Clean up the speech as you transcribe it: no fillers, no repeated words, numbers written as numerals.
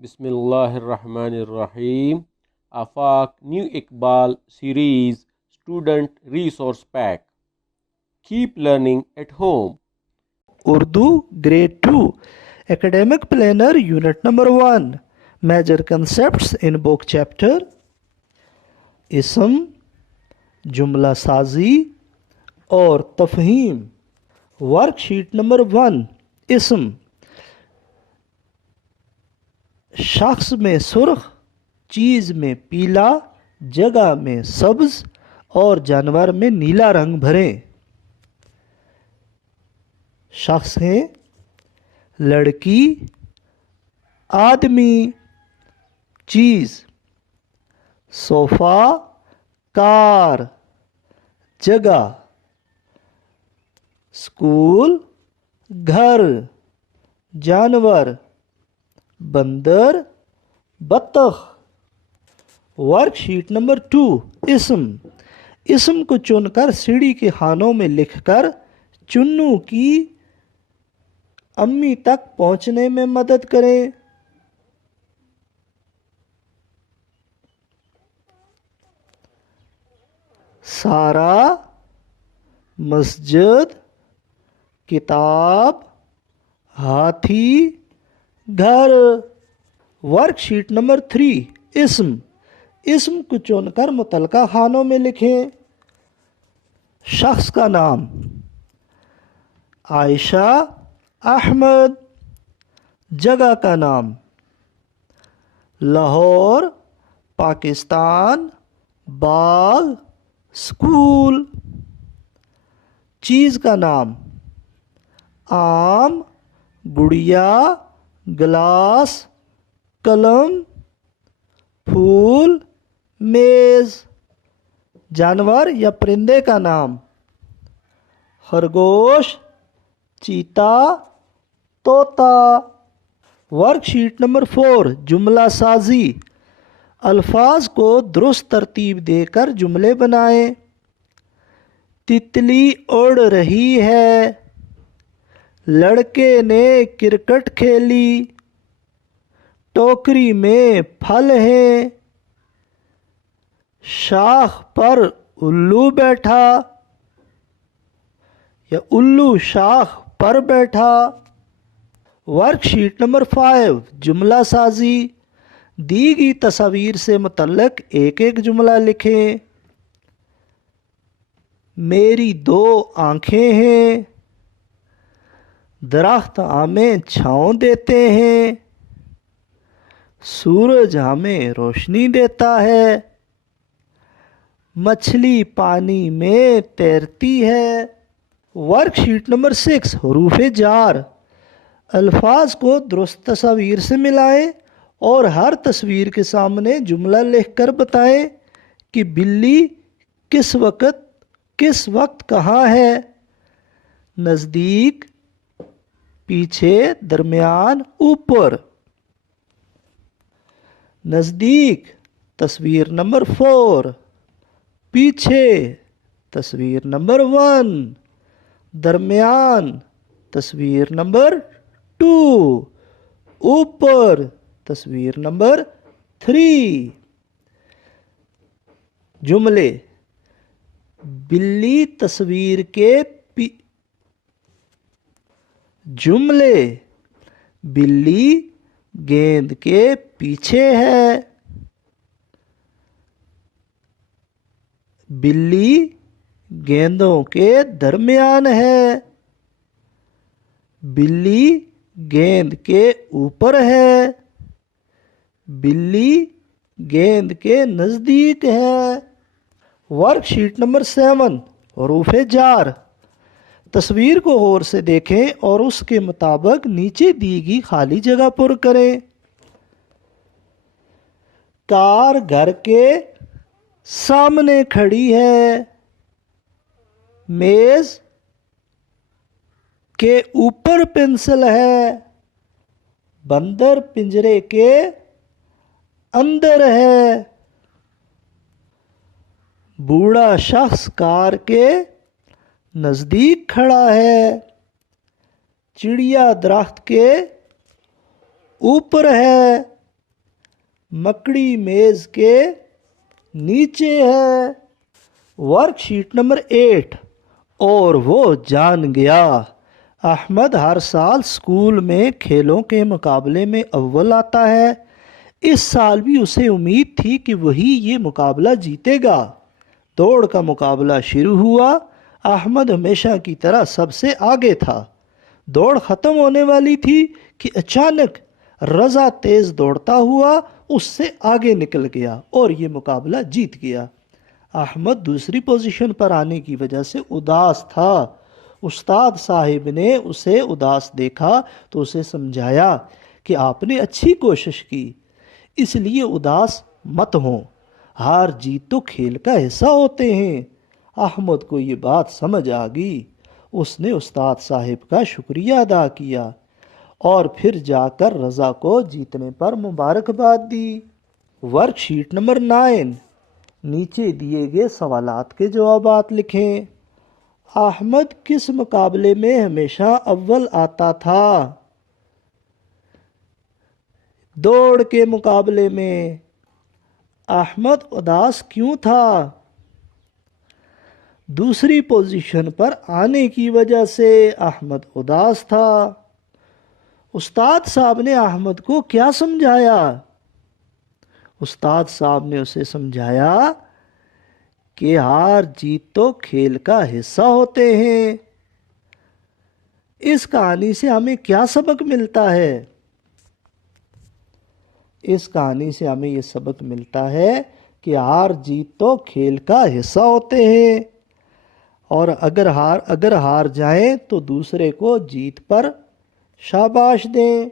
बिस्मिल्लाहिर्रहमानिर्रहीम। Afaq new Iqbal series student resource pack. Keep learning at home. Urdu grade 2 academic planner unit number 1 major concepts in book chapter इसम, जुमला साजी और तफहीम। Worksheet number 1। इसम, शख्स में सुर्ख, चीज़ में पीला, जगह में सब्ज और जानवर में नीला रंग भरें। शख्स हैं लड़की, आदमी, चीज़, सोफ़ा, कार, जगह, स्कूल, घर, जानवर, बंदर, बत्तख। Worksheet number 2। इसम को चुनकर सीढ़ी के खानों में लिखकर चुन्नू की अम्मी तक पहुंचने में मदद करें। सारा, मस्जिद, किताब, हाथी, घर। Worksheet number 3। इसम को चुनकर मुतलका खानों में लिखें। शख्स का नाम आयशा, अहमद। जगह का नाम लाहौर, पाकिस्तान, बाग, स्कूल। चीज़ का नाम आम, गुड़िया, गिलास, कलम, फूल, मेज़। जानवर या परिंदे का नाम खरगोश, चीता, तोता। Worksheet number 4। जुमला साजी। अल्फाज को दुरुस्त तरतीब देकर जुमले बनाएं। तितली उड़ रही है, लड़के ने क्रिकेट खेली, टोकरी में फल है, शाख पर उल्लू बैठा या उल्लू शाख पर बैठा। Worksheet number 5। जुमला साजी। दी गई तस्वीर से मुतल्लक एक एक जुमला लिखें। मेरी 2 आँखें हैं, दरख्त हमें छाँव देते हैं, सूरज हमें रोशनी देता है, मछली पानी में तैरती है। Worksheet number 6। हरूफ जार। अल्फाज को दुरुस्त तस्वीर से मिलाएं और हर तस्वीर के सामने जुमला लिखकर बताएं कि बिल्ली किस वक्त कहाँ है। नज़दीक, पीछे, दरमियान, ऊपर। नज़दीक तस्वीर नंबर 4, पीछे तस्वीर नंबर 1, दरमियान तस्वीर नंबर 2, ऊपर तस्वीर नंबर 3। जुमले बिल्ली तस्वीर के जुमले बिल्ली गेंद के पीछे है, बिल्ली गेंदों के दरमियान है, बिल्ली गेंद के ऊपर है, बिल्ली गेंद के नज़दीक है। Worksheet number 7। हरूफ जार। तस्वीर को गौर से देखें और उसके मुताबिक नीचे दी गई खाली जगह पुर करें। कार घर के सामने खड़ी है, मेज के ऊपर पेंसिल है, बंदर पिंजरे के अंदर है, बूढ़ा शख्स कार के नज़दीक खड़ा है, चिड़िया दरख्त के ऊपर है, मकड़ी मेज के नीचे है। Worksheet number 8। और वो जान गया। अहमद हर साल स्कूल में खेलों के मुकाबले में अव्वल आता है। इस साल भी उसे उम्मीद थी कि वही ये मुकाबला जीतेगा। दौड़ का मुकाबला शुरू हुआ। अहमद हमेशा की तरह सबसे आगे था। दौड़ खत्म होने वाली थी कि अचानक रज़ा तेज दौड़ता हुआ उससे आगे निकल गया और ये मुकाबला जीत गया। अहमद दूसरी पोजीशन पर आने की वजह से उदास था। उस्ताद साहिब ने उसे उदास देखा तो उसे समझाया कि आपने अच्छी कोशिश की, इसलिए उदास मत हो। हार जीत तो खेल का हिस्सा होते हैं। अहमद को ये बात समझ आ गई। उसने उस्ताद साहिब का शुक्रिया अदा किया और फिर जाकर रज़ा को जीतने पर मुबारकबाद दी। Worksheet number 9। नीचे दिए गए सवालात के जवाबात लिखें। अहमद किस मुकाबले में हमेशा अव्वल आता था? दौड़ के मुकाबले में। अहमद उदास क्यों था? दूसरी पोजीशन पर आने की वजह से अहमद उदास था। उस्ताद साहब ने अहमद को क्या समझाया? उस्ताद साहब ने उसे समझाया कि हार जीत तो खेल का हिस्सा होते हैं। इस कहानी से हमें क्या सबक मिलता है? इस कहानी से हमें यह सबक मिलता है कि हार जीत तो खेल का हिस्सा होते हैं और अगर हार जाएं तो दूसरे को जीत पर शाबाश दें।